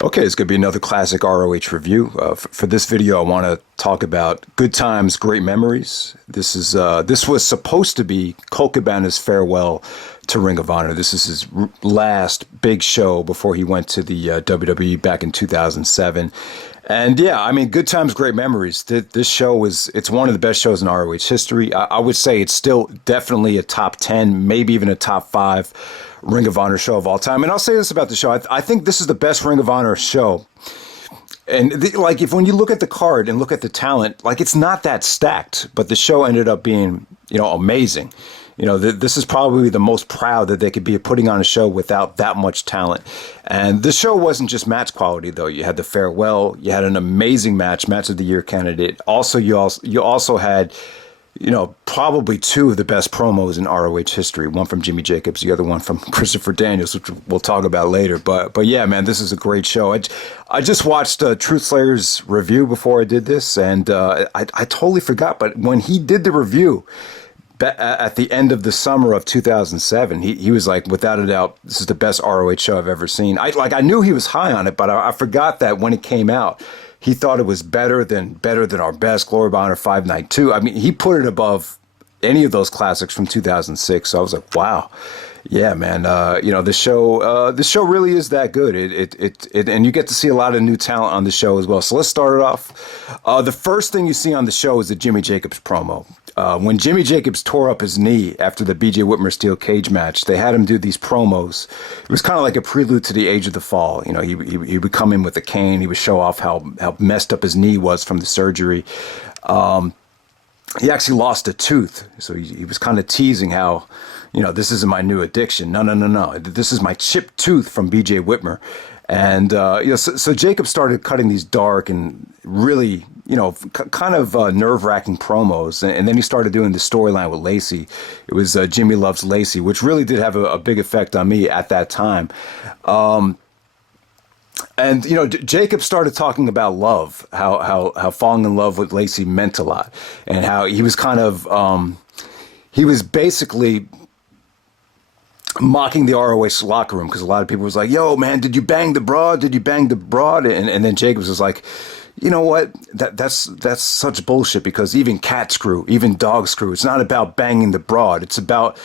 Okay, it's going to be another classic ROH review. For this video, I want to talk about Good Times, Great Memories. This was supposed to be Colt Cabana's farewell to Ring of Honor. This is his last big show before he went to the WWE back in 2007. And yeah, I mean, Good Times, Great Memories. This show it's one of the best shows in ROH history. I would say it's still definitely a top 10, maybe even a top 5 Ring of Honor show of all time. And I'll say this about the show. I think this is the best Ring of Honor show. And when you look at the card and look at the talent, it's not that stacked, but the show ended up being, amazing. This is probably the most proud that they could be putting on a show without that much talent. And the show wasn't just match quality, though. You had the farewell. You had an amazing match of the year candidate. Also, you also had, probably 2 of the best promos in ROH history. One from Jimmy Jacobs, the other one from Christopher Daniels, which we'll talk about later. But yeah, man, this is a great show. I just watched Truth Slayer's review before I did this, and I totally forgot. But when he did the review at the end of the summer of 2007, he was like, without a doubt, this is the best ROH show I've ever seen. I knew he was high on it, but I forgot that when it came out, he thought it was better than our best Glory of Honor 5 Night 2. I mean, he put it above any of those classics from 2006. So I was like, wow. Yeah, man. The show really is that good. And you get to see a lot of new talent on the show as well. So let's start it off. The first thing you see on the show is the Jimmy Jacobs promo. When Jimmy Jacobs tore up his knee after the BJ Whitmer steel cage match, they had him do these promos. It was kind of like a prelude to the Age of the Fall. He would come in with a cane. He would show off how messed up his knee was from the surgery. He actually lost a tooth, so he was kind of teasing how, this isn't my new addiction. No. This is my chipped tooth from BJ Whitmer. And, so Jacob started cutting these dark and really, kind of nerve-wracking promos. And then he started doing the storyline with Lacey. It was Jimmy Loves Lacey, which really did have a big effect on me at that time. And, Jacob started talking about love, how falling in love with Lacey meant a lot, and how he was kind of, he was basically mocking the ROH locker room, because a lot of people was like, yo, man, did you bang the broad? Did you bang the broad? And then Jacobs was like, you know what? That's such bullshit, because even cat screw, even dog screw, it's not about banging the broad. It's about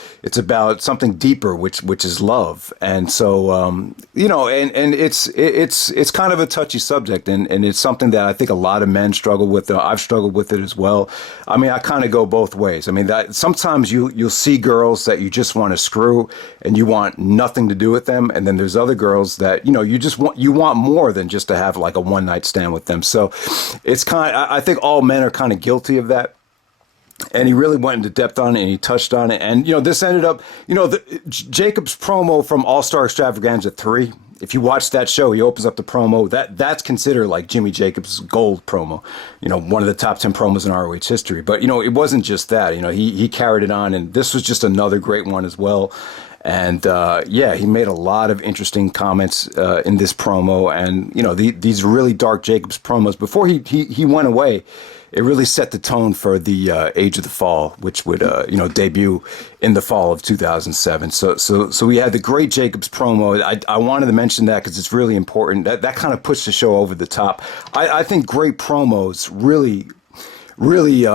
something deeper, which is love. And so, and it's kind of a touchy subject, and it's something that I think a lot of men struggle with. I've struggled with it as well. I mean, I kind of go both ways. I mean, that sometimes you'll see girls that you just want to screw and you want nothing to do with them. And then there's other girls that, you want more than just to have like a one night stand with them. So it's I think all men are kind of guilty of that. And he really went into depth on it, and he touched on it. And, this ended up, Jacob's promo from All-Star Extravaganza 3, if you watch that show, he opens up the promo. That's considered like Jimmy Jacobs' gold promo, one of the top 10 promos in ROH history. But, it wasn't just that. He carried it on, and this was just another great one as well. And, he made a lot of interesting comments in this promo. And, these really dark Jacobs promos, before he went away, it really set the tone for the Age of the Fall, which would, debut in the fall of 2007. So we had the great Jacobs promo. I wanted to mention that because it's really important. That kind of pushed the show over the top. I think great promos really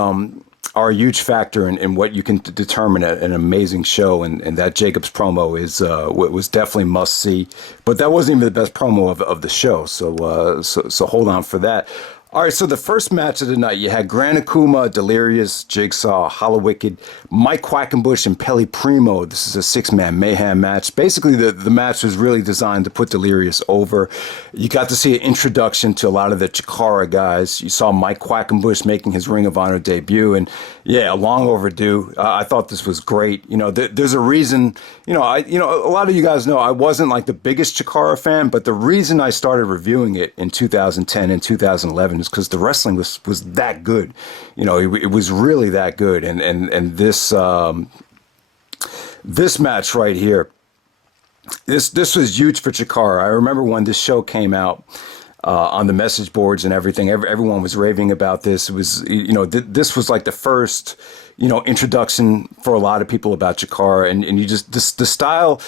are a huge factor in what you can determine an amazing show, and that Jacobs promo was definitely must see. But that wasn't even the best promo of the show, so hold on for that. All right, so the first match of the night, you had Gran, Akuma, Delirious, Jigsaw, Hallowicked, Mike Quackenbush, and Pelle Primeau. This is a 6-man mayhem match. Basically, the match was really designed to put Delirious over. You got to see an introduction to a lot of the Takara guys. You saw Mike Quackenbush making his Ring of Honor debut, and yeah, long overdue. I thought this was great. There's a reason. A lot of you guys know I wasn't like the biggest Takara fan, but the reason I started reviewing it in 2010 and 2011 is because the wrestling was that good. It was really that good. And this this match right here, this was huge for Takara. I remember when this show came out on the message boards and everything, everyone was raving about this. It was, this was like the first, introduction for a lot of people about Jakara, and you just the style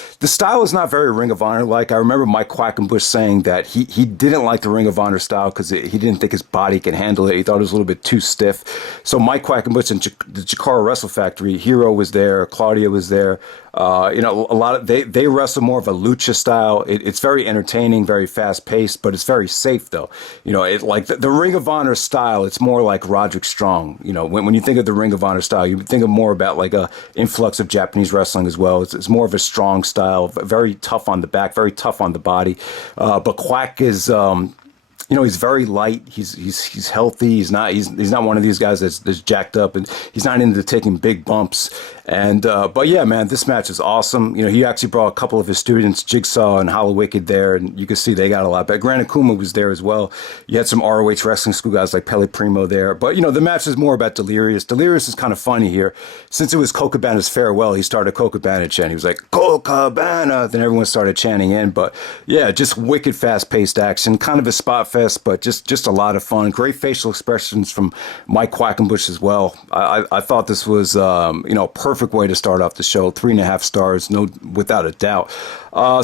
is not very Ring of Honor like. I remember Mike Quackenbush saying that he didn't like the Ring of Honor style because he didn't think his body could handle it. He thought it was a little bit too stiff. So Mike Quackenbush and the Jakara Wrestle Factory, Hero was there, Claudia was there. A lot of they wrestle more of a lucha style. It's very entertaining, very fast paced, but it's very safe though. Like the Ring of Honor style, it's more like Roderick Strong. When you think of the Ring of Honor style, you think of more about like a influx of Japanese wrestling as well. It's more of a strong style, very tough on the back, very tough on the body. But Kwak is. He's very light. He's healthy. He's not one of these guys that's jacked up, and he's not into taking big bumps. And but yeah, man, this match is awesome. He actually brought a couple of his students, Jigsaw and Hallowicked, there, and you can see they got a lot better. Gran Akuma was there as well. You had some ROH wrestling school guys like Pelle Primeau there. But the match is more about Delirious. Delirious is kind of funny here. Since it was Colt Cabana's farewell, he started Colt Cabana chanting. He was like, Colt Cabana. Then everyone started chanting in. But yeah, just wicked fast-paced action, kind of a spot fest, but just a lot of fun. Great facial expressions from Mike Quackenbush as well. I thought this was a perfect way to start off the show. 3.5 stars, without a doubt.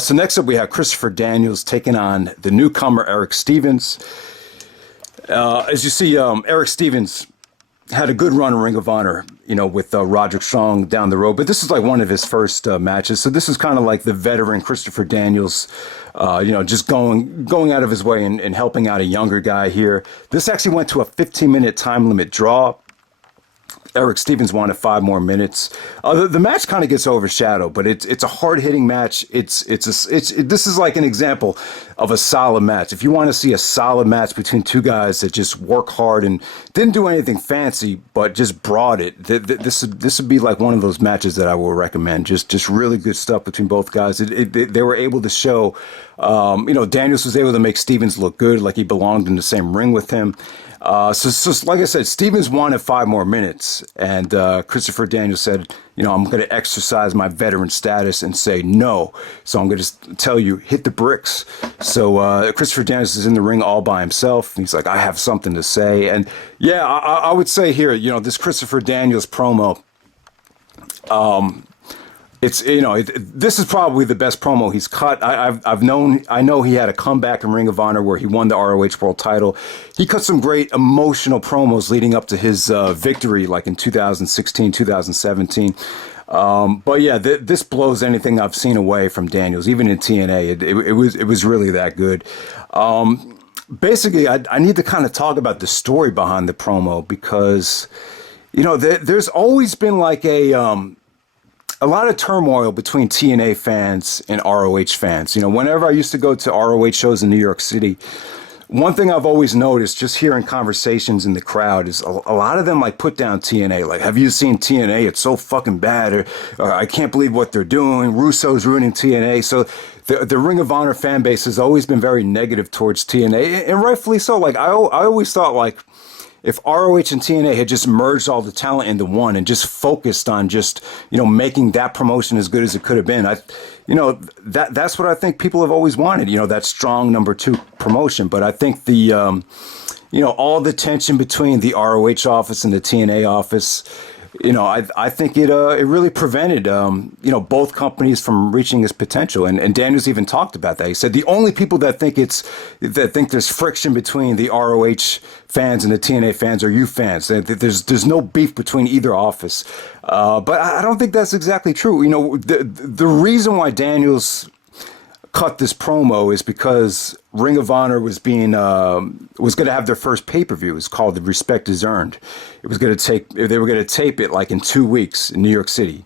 So next up we have Christopher Daniels taking on the newcomer Erick Stevens. As you see, Erick Stevens had a good run in Ring of Honor, with Roderick Strong down the road. But this is like one of his first matches. So this is kind of like the veteran Christopher Daniels, just going out of his way and helping out a younger guy here. This actually went to a 15-minute time limit draw. Erick Stevens wanted 5 more minutes. The match kind of gets overshadowed, but it's a hard-hitting match. This is like an example of a solid match. If you want to see a solid match between two guys that just work hard and didn't do anything fancy, but just brought it, this would be like one of those matches that I will recommend. Just really good stuff between both guys. They were able to show, Daniels was able to make Stevens look good, like he belonged in the same ring with him. So like I said, Stevens wanted 5 more minutes, and Christopher Daniels said, I'm going to exercise my veteran status and say no. So I'm going to tell you, hit the bricks. So Christopher Daniels is in the ring all by himself. He's like, I have something to say. And yeah, I would say here, this Christopher Daniels promo, this is probably the best promo he's cut. I know he had a comeback in Ring of Honor where he won the ROH World Title. He cut some great emotional promos leading up to his victory, like in 2016, 2017. But yeah, this blows anything I've seen away from Daniels, even in TNA. It was really that good. Basically, I need to kind of talk about the story behind the promo because, there's always been like a lot of turmoil between TNA fans and ROH fans. Whenever I used to go to ROH shows in New York City, one thing I've always noticed just hearing conversations in the crowd is a lot of them like put down TNA. Like, have you seen TNA? It's so fucking bad. Or I can't believe what they're doing. Russo's ruining TNA. So the Ring of Honor fan base has always been very negative towards TNA, and rightfully so. Like, I always thought, like, if ROH and TNA had just merged all the talent into one and just focused on just, making that promotion as good as it could have been, that's what I think people have always wanted, that strong number 2 promotion. But I think the, all the tension between the ROH office and the TNA office, I think it really prevented, both companies from reaching its potential. And Daniels even talked about that. He said the only people that think there's friction between the ROH fans and the TNA fans are you fans. There's no beef between either office. But I don't think that's exactly true. The reason why Daniels cut this promo is because Ring of Honor was going to have their first pay-per-view. It's called The Respect Is Earned. They were going to tape it like in 2 weeks in New York City.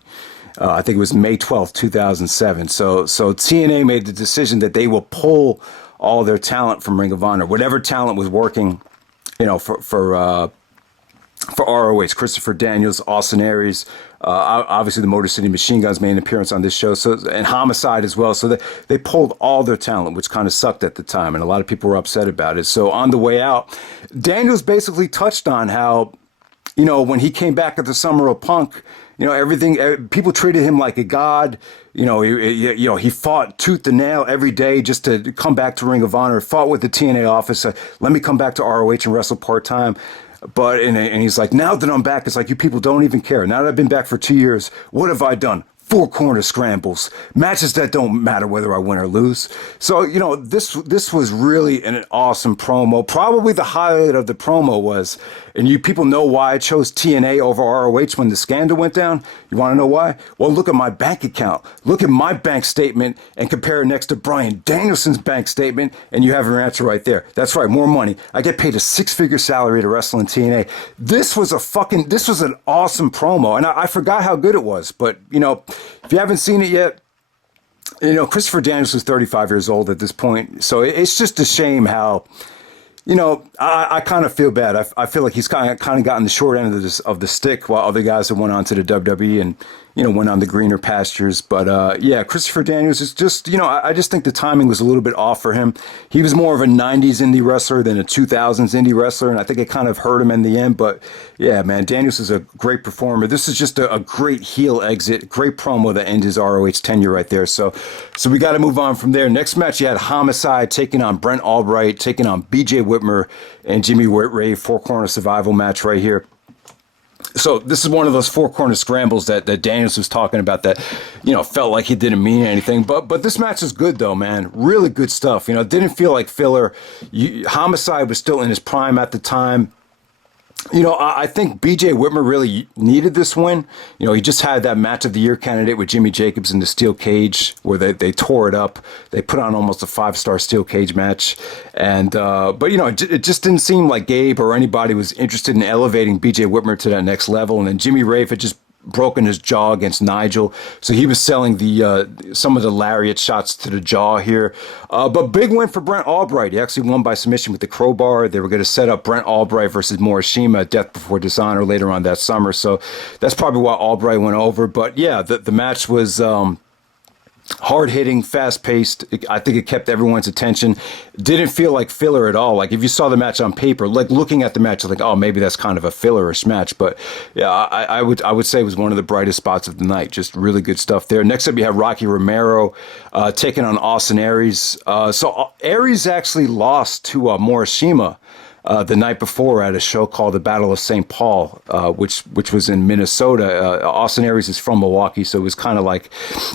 I think it was May 12th, 2007. So TNA made the decision that they will pull all their talent from Ring of Honor, whatever talent was working, for ROH. Christopher Daniels, Austin Aries, obviously the Motor City Machine Guns made an appearance on this show, and Homicide as well. So they pulled all their talent, which kind of sucked at the time, and a lot of people were upset about it. So on the way out, Daniels basically touched on how, when he came back at the Summer of Punk, everything, people treated him like a god. He fought tooth and nail every day just to come back to Ring of Honor, fought with the TNA office. Let me come back to ROH and wrestle part-time. And he's like, now that I'm back, it's like, you people don't even care. Now that I've been back for 2 years, what have I done? Four corner scrambles, matches that don't matter whether I win or lose. So, this was really an awesome promo. Probably the highlight of the promo was, and you people know why I chose TNA over ROH when the scandal went down. You want to know why? Well, look at my bank account. Look at my bank statement and compare it next to Bryan Danielson's bank statement, and you have your answer right there. That's right, more money. I get paid a six-figure salary to wrestle in TNA. This was an awesome promo, and I forgot how good it was. But, if you haven't seen it yet, Christopher Daniels was 35 years old at this point. So it's just a shame how, I kind of feel bad. I feel like he's kind of gotten the short end of the stick while other guys have went on to the WWE and, went on the greener pastures. But, Christopher Daniels is just, I just think the timing was a little bit off for him. He was more of a 90s indie wrestler than a 2000s indie wrestler, and I think it kind of hurt him in the end. But, yeah, man, Daniels is a great performer. This is just a great heel exit, great promo that ends his ROH tenure right there. So we got to move on from there. Next match, you had Homicide taking on Brent Albright, taking on BJ Whitmer and Jimmy Rave, four-corner survival match right here. So this is one of those four-corner scrambles that Daniels was talking about that, felt like he didn't mean anything. But this match is good, though, man. Really good stuff. It didn't feel like filler. Homicide was still in his prime at the time. I think BJ Whitmer really needed this win. He just had that match of the year candidate with Jimmy Jacobs in the steel cage where they tore it up. They put on almost a 5-star steel cage match. And, it just didn't seem like Gabe or anybody was interested in elevating BJ Whitmer to that next level. And then Jimmy Rave had just broken his jaw against Nigel, so he was selling some of the lariat shots to the jaw here. But big win for Brent Albright. He actually won by submission with the crowbar. They were going to set up Brent Albright versus Morishima, Death Before Dishonor, later on that summer. So that's probably why Albright went over. But yeah, the match was hard-hitting, fast-paced. I think it kept everyone's attention. Didn't feel like filler at all. Like, if you saw the match on paper, like, looking at the match, like, oh, maybe that's kind of a filler-ish match. But, yeah, I would say it was one of the brightest spots of the night. Just really good stuff there. Next up, you have Rocky Romero taking on Austin Aries. So Aries actually lost to Morishima the night before at a show called the Battle of St. Paul, which was in Minnesota. Austin Aries is from Milwaukee, so it was kind of like,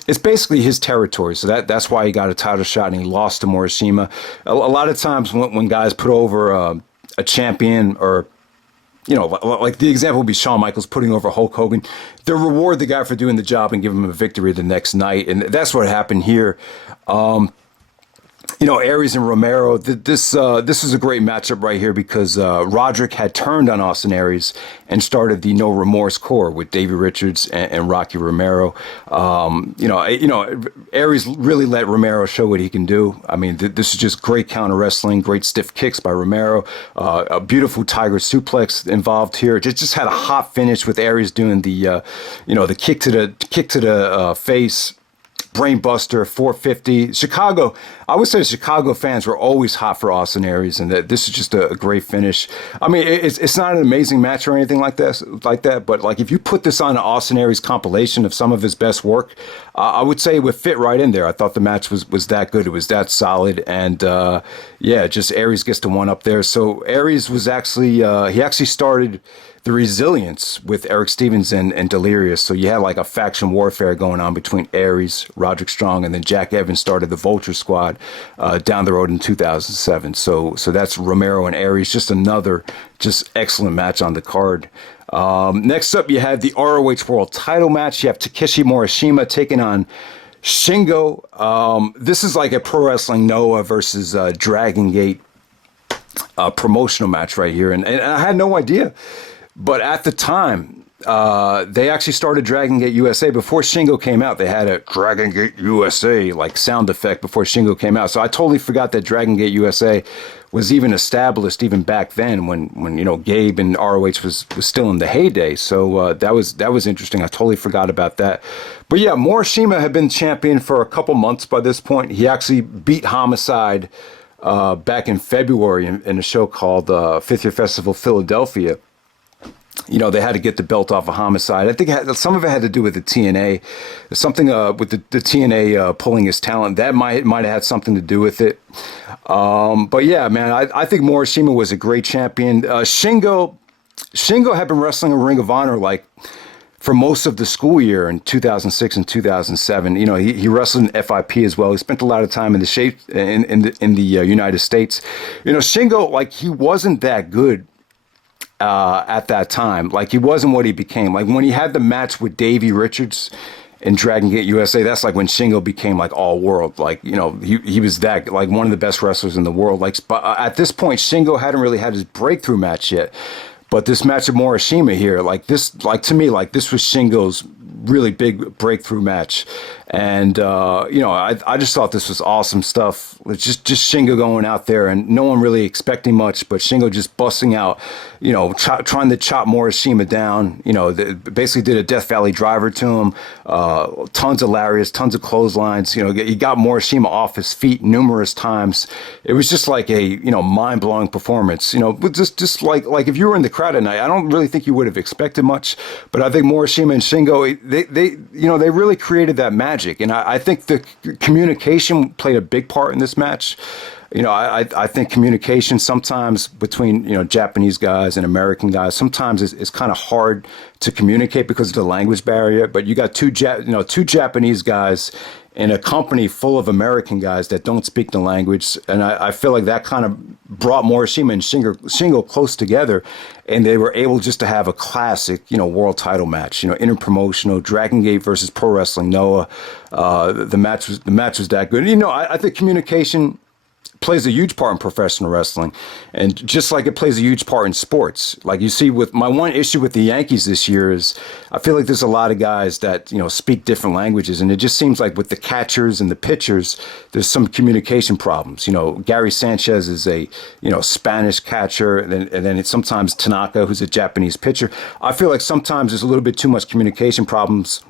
it's basically his territory. So that's why he got a title shot and he lost to Morishima. A lot of times when guys put over a champion, or like the example would be Shawn Michaels putting over Hulk Hogan, they'll reward the guy for doing the job and give him a victory the next night, and that's what happened here. Aries and Romero, this is a great matchup right here because Roderick had turned on Austin Aries and started the No Remorse Corps with Davey Richards and Rocky Romero. Aries really let Romero show what he can do. I mean, this is just great counter wrestling, great stiff kicks by Romero, a beautiful tiger suplex involved here. Just had a hot finish with Aries doing the kick to the face. Brainbuster, 450. Chicago, I would say Chicago fans were always hot for Austin Aries, and that this is just a great finish. I mean, it's not an amazing match or anything like that, but like if you put this on an Austin Aries compilation of some of his best work, I would say it would fit right in there. I thought the match was that good. It was that solid, and just Aries gets to one up there. So Aries was actually he actually started the Resilience with Erick Stevens and Delirious. So you had like a faction warfare going on between Aries, Roderick Strong, and then Jack Evans started the Vulture Squad down the road in 2007. So that's Romero and Aries. Just another excellent match on the card. Next up, you had the ROH World Title match. You have Takeshi Morishima taking on Shingo. This is like a Pro Wrestling Noah versus Dragon Gate promotional match right here, and I had no idea. But at the time, they actually started Dragon Gate USA. Before Shingo came out, they had a Dragon Gate USA like sound effect before Shingo came out. So I totally forgot that Dragon Gate USA was even established even back then when Gabe and ROH was still in the heyday. So that was interesting. I totally forgot about that. But yeah, Morishima had been champion for a couple months by this point. He actually beat Homicide back in February in a show called Fifth Year Festival Philadelphia. They had to get the belt off of Homicide. I think some of it had to do with the TNA. Something with the TNA pulling his talent. That might have had something to do with it. But yeah, man, I think Morishima was a great champion. Shingo, Shingo had been wrestling in Ring of Honor like for most of the school year in 2006 and 2007. You know, he wrestled in FIP as well. He spent a lot of time in the shape in the United States. You know, Shingo, like, he wasn't that good at that time. Like, he wasn't what he became. Like, when he had the match with Davey Richards in Dragon Gate USA, that's like when Shingo became like all world. Like, you know, he was that, like, one of the best wrestlers in the world. Like, but at this point, Shingo hadn't really had his breakthrough match yet. But this match of Morishima here, like this, like, to me, like, this was Shingo's really big breakthrough match. And, you know, I just thought this was awesome stuff. It's just Shingo going out there and no one really expecting much, but Shingo just busting out, you know, trying to chop Morishima down. You know, basically did a Death Valley driver to him, tons of lariats, tons of clotheslines. You know, he got Morishima off his feet numerous times. It was just like a, you know, mind-blowing performance. You know, just like if you were in the crowd at night, I don't really think you would have expected much, but I think Morishima and Shingo, they you know, they really created that magic. And I think the communication played a big part in this match. You know, I think communication sometimes between, you know, Japanese guys and American guys, sometimes it's kind of hard to communicate because of the language barrier. But you got two Japanese guys in a company full of American guys that don't speak the language. And I feel like that kind of brought Morishima and Shingo close together. And they were able just to have a classic, you know, world title match, you know, interpromotional, Dragon Gate versus Pro Wrestling Noah. The match was that good. And, you know, I think communication plays a huge part in professional wrestling, and just like it plays a huge part in sports. Like, you see, with my one issue with the Yankees this year is I feel like there's a lot of guys that, you know, speak different languages, and it just seems like with the catchers and the pitchers, there's some communication problems. You know, Gary Sanchez is a, you know, Spanish catcher, and then it's sometimes Tanaka, who's a Japanese pitcher. I feel like sometimes there's a little bit too much communication problems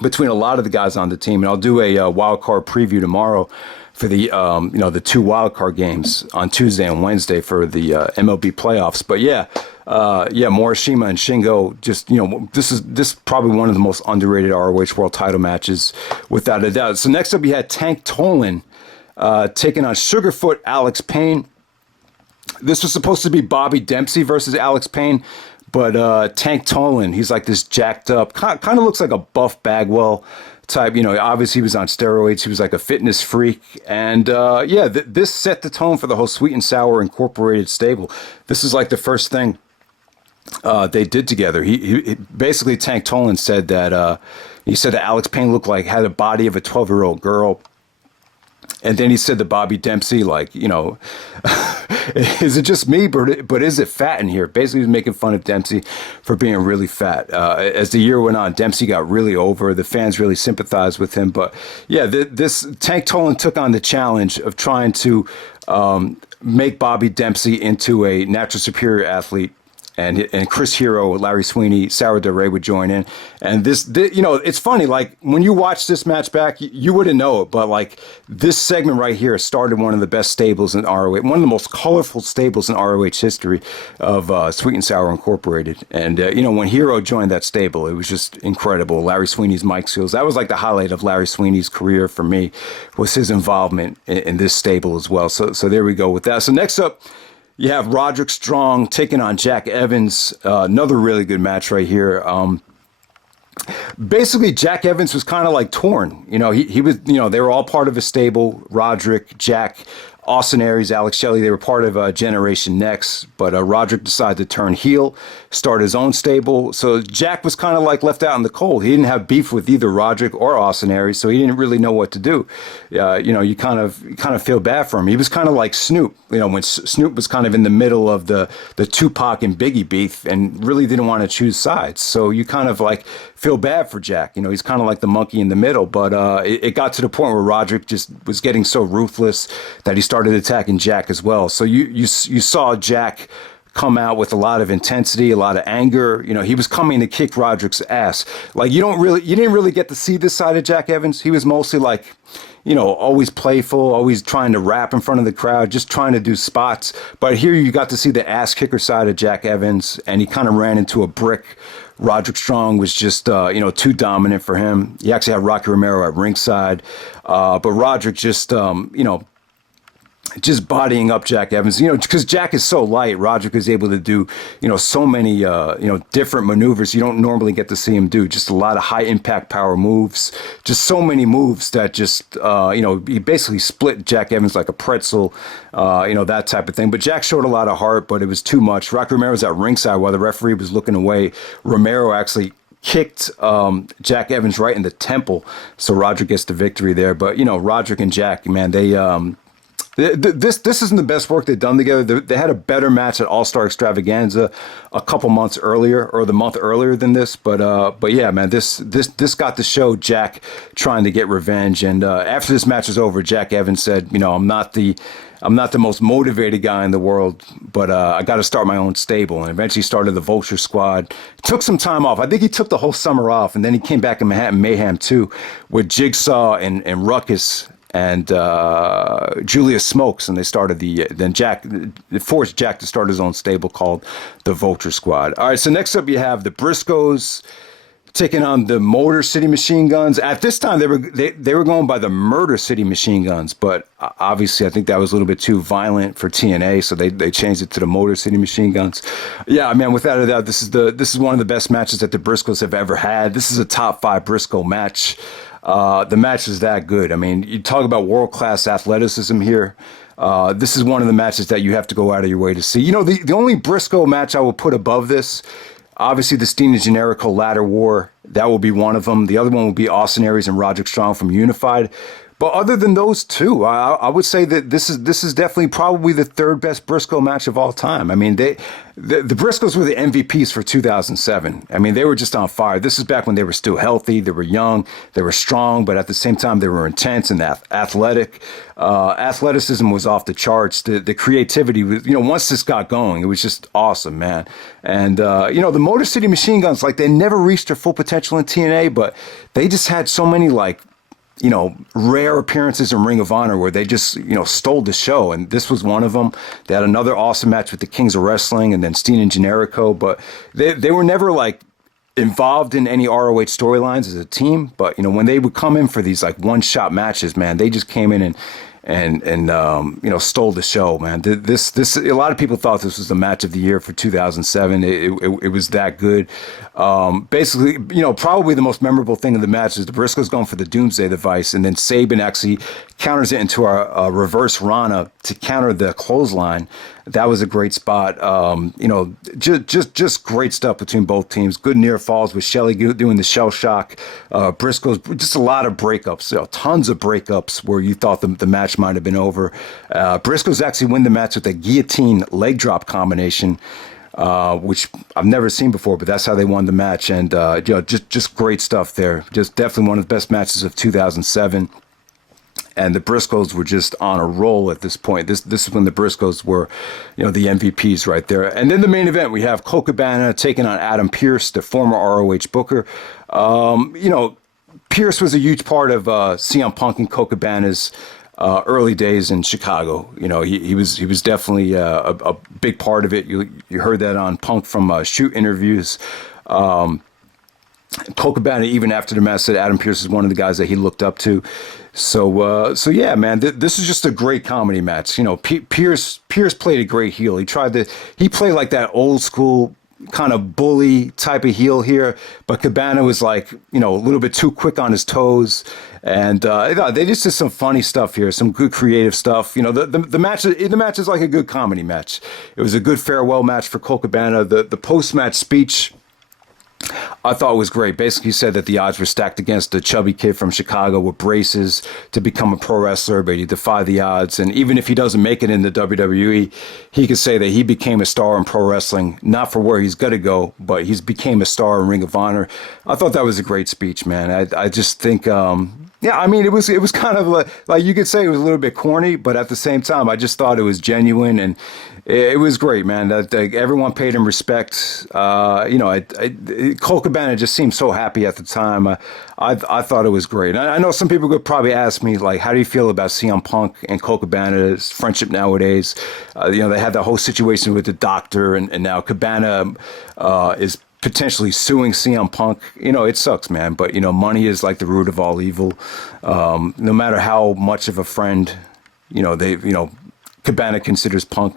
between a lot of the guys on the team, and I'll do a wild card preview tomorrow for the, you know, the two wild card games on Tuesday and Wednesday for the MLB playoffs. But yeah, Morishima and Shingo, just, you know, this is probably one of the most underrated ROH World Title matches, without a doubt. So next up, you had Tank Tolan taking on Sugarfoot Alex Payne. This was supposed to be Bobby Dempsey versus Alex Payne, but Tank Tolan, he's like this jacked up, kind of looks like a Buff Bagwell type. You know, obviously he was on steroids. He was like a fitness freak. And yeah, this set the tone for the whole Sweet and Sour Incorporated stable. This is like the first thing they did together. He basically, Tank Tolan said that he said that Alex Payne had a body of a 12-year-old girl. And then he said to Bobby Dempsey, like, you know, is it just me, but is it fat in here? Basically, he was making fun of Dempsey for being really fat. As the year went on, Dempsey got really over. The fans really sympathized with him. But yeah, this Tank Tolan took on the challenge of trying to make Bobby Dempsey into a natural superior athlete. And Chris Hero, Larry Sweeney, Sarah Del Rey would join in. And this, you know, it's funny, like, when you watch this match back, you wouldn't know it, but like this segment right here started one of the best stables in ROH, one of the most colorful stables in ROH history of Sweet and Sour Incorporated. And, you know, when Hero joined that stable, it was just incredible. Larry Sweeney's mic skills, that was like the highlight of Larry Sweeney's career for me, was his involvement in this stable as well. So there we go with that. So next up, you have Roderick Strong taking on Jack Evans. Another really good match right here. Basically, Jack Evans was kind of like torn. You know, he was, you know, they were all part of a stable. Roderick, Jack, Austin Aries, Alex Shelley, they were part of Generation Next, but Roderick decided to turn heel, start his own stable. So Jack was kind of like left out in the cold. He didn't have beef with either Roderick or Austin Aries, so he didn't really know what to do. You know, you kind of feel bad for him. He was kind of like Snoop, you know, when Snoop was kind of in the middle of the Tupac and Biggie beef and really didn't want to choose sides. So you kind of like feel bad for Jack. You know, he's kind of like the monkey in the middle, but it got to the point where Roderick just was getting so ruthless that he started attacking Jack as well. So you saw Jack come out with a lot of intensity, a lot of anger. You know, he was coming to kick Roderick's ass. Like, you didn't really get to see this side of Jack Evans. He was mostly like, you know, always playful, always trying to rap in front of the crowd, just trying to do spots. But here you got to see the ass kicker side of Jack Evans, and he kind of ran into a brick. Roderick Strong was just, you know, too dominant for him. He actually had Rocky Romero at ringside. But Roderick just, you know, just bodying up Jack Evans, because Jack is so light. Roderick is able to do, so many, different maneuvers you don't normally get to see him do. Just a lot of high impact power moves, just so many moves that just, he basically split Jack Evans like a pretzel, that type of thing. But Jack showed a lot of heart, but it was too much. Rocky Romero was at ringside while the referee was looking away. Romero actually kicked Jack Evans right in the temple, so Roderick gets the victory there. But Roderick and Jack, man, this isn't the best work they've done together. They had a better match at All Star Extravaganza a couple months earlier, or the month earlier than this. But yeah, man, this got to show Jack trying to get revenge. And after this match was over, Jack Evans said, I'm not the most motivated guy in the world, but I got to start my own stable. And eventually started the Vulture Squad. Took some time off. I think he took the whole summer off, and then he came back in Manhattan Mayhem too, with Jigsaw and Ruckus and Julius Smokes, and they started it forced Jack to start his own stable called the Vulture Squad. All right, so next up you have the Briscoes taking on the Motor City Machine Guns. At this time, they were going by the Murder City Machine Guns, but obviously I think that was a little bit too violent for TNA, so they changed it to the Motor City Machine Guns. Yeah, man, without a doubt, this is one of the best matches that the Briscoes have ever had. This is a top 5 Briscoe match. The match is that good. I mean, you talk about world-class athleticism here. This is one of the matches that you have to go out of your way to see. The only Briscoe match I will put above this, obviously the Steen and Generico Ladder War, that will be one of them. The other one will be Austin Aries and Roderick Strong from Unified. But other than those two, I would say that this is definitely probably the third best Briscoe match of all time. I mean, the Briscoes were the MVPs for 2007. I mean, they were just on fire. This is back when they were still healthy, they were young, they were strong, but at the same time they were intense and athletic. Athleticism was off the charts. The creativity was, once this got going, it was just awesome, man. And the Motor City Machine Guns, like, they never reached their full potential in TNA, but they just had so many rare appearances in Ring of Honor where they just, stole the show. And this was one of them. They had another awesome match with the Kings of Wrestling and then Steen and Generico, but they were never involved in any ROH storylines as a team. But, when they would come in for these one-shot matches, man, they just came in and stole the show, man. This a lot of people thought this was the match of the year for 2007. It was that good. Basically, probably the most memorable thing of the match is the Briscoes going for the Doomsday Device, and then Sabin actually counters it into a reverse Rana to counter the clothesline. That was a great spot. Just great stuff between both teams. Good near falls with Shelley doing the shell shock. Briscoes, just a lot of breakups, tons of breakups where you thought the match might have been over. Briscoes actually win the match with a guillotine leg drop combination, which I've never seen before, but that's how they won the match. And just great stuff there. Just definitely one of the best matches of 2007. And the Briscoes were just on a roll at this point. This is when the Briscoes were, the MVPs right there. And then the main event, we have Colt Cabana taking on Adam Pearce, the former ROH booker. Pearce was a huge part of CM Punk and Colt Cabana's early days in Chicago. He was definitely a big part of it. You heard that on Punk from shoot interviews. Colt Cabana, even after the match, said Adam Pearce is one of the guys that he looked up to. So yeah, man, this is just a great comedy match. Pearce played a great heel. He played like that old school kind of bully type of heel here, but Cabana was a little bit too quick on his toes. And they just did some funny stuff here, some good creative stuff. The match is like a good comedy match. It was a good farewell match for Colt Cabana. The post-match speech, I thought it was great. Basically said that the odds were stacked against the chubby kid from Chicago with braces to become a pro wrestler, but he defied the odds. And even if he doesn't make it in the WWE, he could say that he became a star in pro wrestling, not for where he's going to go, but he's became a star in Ring of Honor. I thought that was a great speech, man. I just think, yeah, I mean, it was kind of like you could say it was a little bit corny, but at the same time, I just thought it was genuine and it was great, man. Everyone paid him respect. Colt Cabana just seemed so happy at the time. I thought it was great. I know some people could probably ask me, how do you feel about CM Punk and Colt Cabana's friendship nowadays? They had that whole situation with the doctor, and now Cabana is potentially suing CM Punk. It sucks, man. But, money is like the root of all evil. No matter how much of a friend, Cabana considers Punk.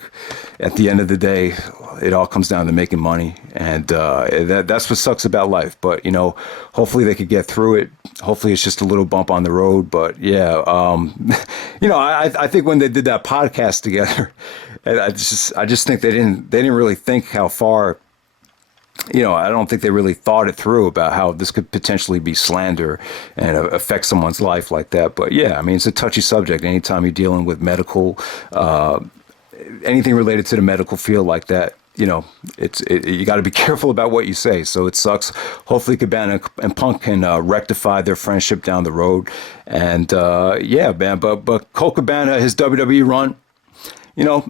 At the end of the day, it all comes down to making money, and that's what sucks about life. But hopefully they could get through it. Hopefully it's just a little bump on the road. But yeah, I think when they did that podcast together, I just think they didn't really think how far. I don't think they really thought it through about how this could potentially be slander and affect someone's life like that. But yeah, I mean, it's a touchy subject. Anytime you're dealing with medical, anything related to the medical field like that, you got to be careful about what you say. So it sucks. Hopefully Cabana and Punk can rectify their friendship down the road. And yeah, man, but Colt Cabana, his WWE run,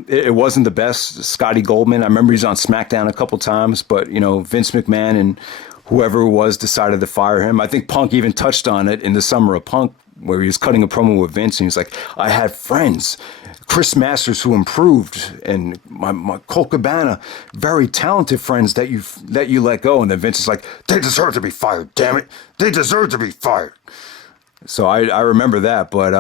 it wasn't the best. Scotty Goldman, I remember he's on SmackDown a couple times, but, Vince McMahon and whoever it was decided to fire him. I think Punk even touched on it in the Summer of Punk, where he was cutting a promo with Vince, and he's like, I had friends, Chris Masters, who improved, and my Colt Cabana, very talented friends that you let go. And then Vince is like, they deserve to be fired, damn it. They deserve to be fired. So I remember that, but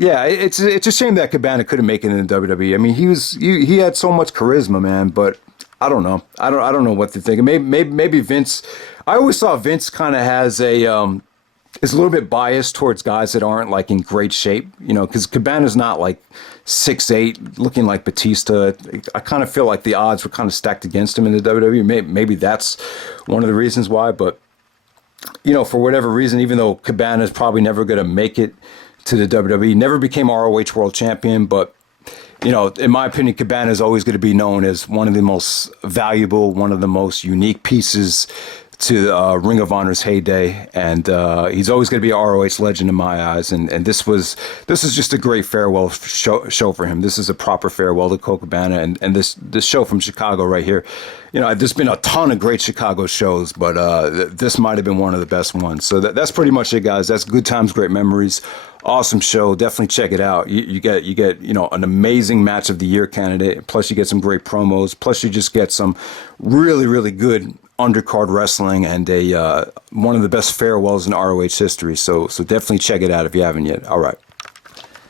yeah, it's a shame that Cabana couldn't make it in the WWE. I mean, he had so much charisma, man. But I don't know. I don't know what to think. Maybe Vince. I always thought Vince kind of has is a little bit biased towards guys that aren't like in great shape. Because Cabana's not like 6'8", looking like Batista. I kind of feel like the odds were kind of stacked against him in the WWE. Maybe that's one of the reasons why, but. For whatever reason, even though Cabana is probably never going to make it to the WWE, never became ROH World Champion, but, in my opinion, Cabana is always going to be known as one of the most valuable, one of the most unique pieces to Ring of Honor's heyday, and he's always going to be a ROH legend in my eyes. And this is just a great farewell show for him. This is a proper farewell to Colt Cabana, and this show from Chicago right here. There's been a ton of great Chicago shows, but this might have been one of the best ones. So that's pretty much it, guys. That's Good Times, Great Memories. Awesome show. Definitely check it out. You get an amazing match of the year candidate. Plus you get some great promos. Plus you just get some really, really good undercard wrestling and one of the best farewells in ROH history. So definitely check it out if you haven't yet. All right.